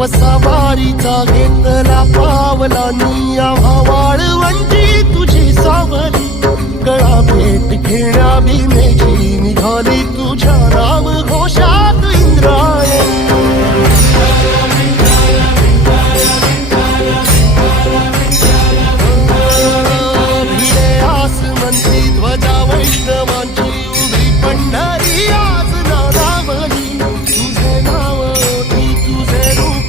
वसावारीचा घेतला पावला निया वाळवंटी तुझी सावली कळा भेट घेण्या भीमेची निघाली तुझ्या नाम घोषात इंद्रायणी भिडे आसमंती ध्वजा वैष्णवांची उभी पंढरी आज नारावली तुझे नाव तुझे रूप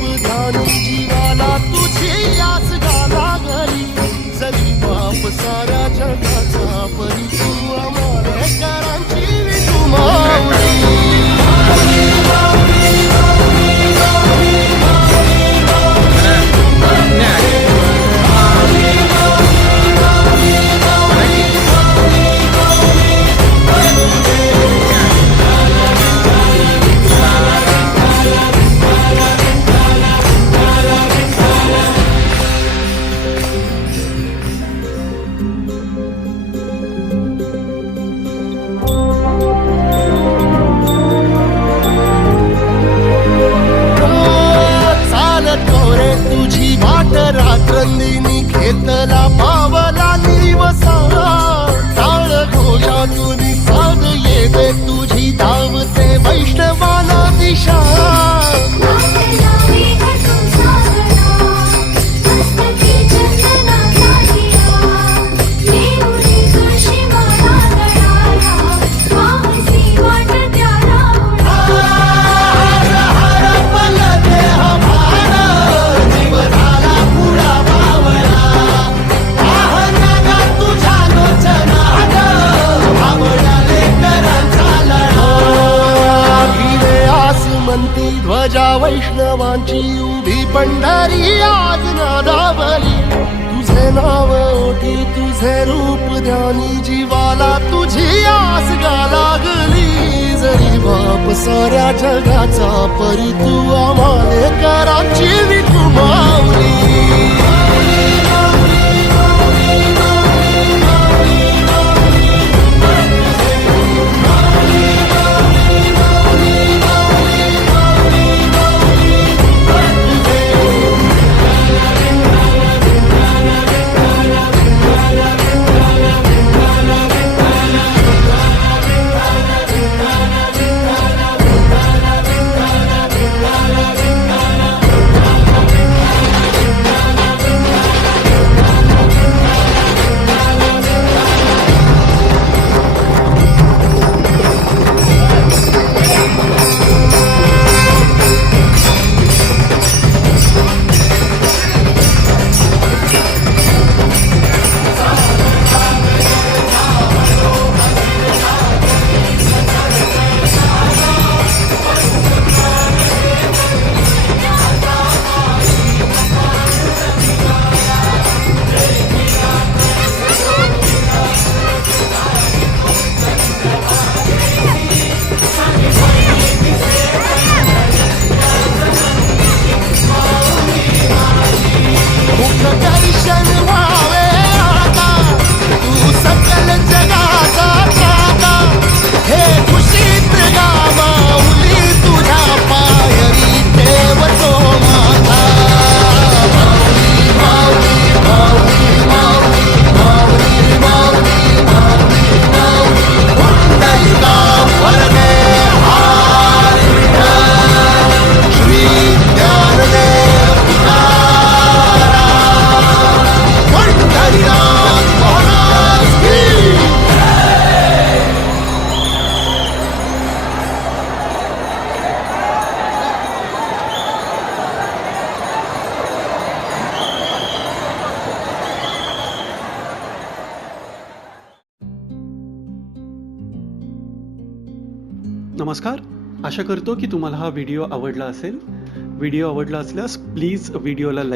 जीवाला तुझी आस गाला घरी जरी बाप साऱ्या जगाचा परी तू आमालेकरांची विठू माऊली तुझी वाट रात्रंदिनी घेतला पावला निवसा टाळ घोषातून साध येते तुझी धावते वैष्णवाला दिशा ध्वजा वैष्णवांची उभी पंढरी आज नादावली तुझे नाव ओठी तुझे रूप ध्यानी जीवाला तुझी आस गा लागली जरी बाप साऱ्या जगाचा परी तू आमालेकरांची विठू माऊली नमस्कार, आशा करतो की तुम्हाला हा व्हिडिओ आवडला असेल. व्हिडिओ आवडला असल्यास प्लीज व्हिडिओला लाईक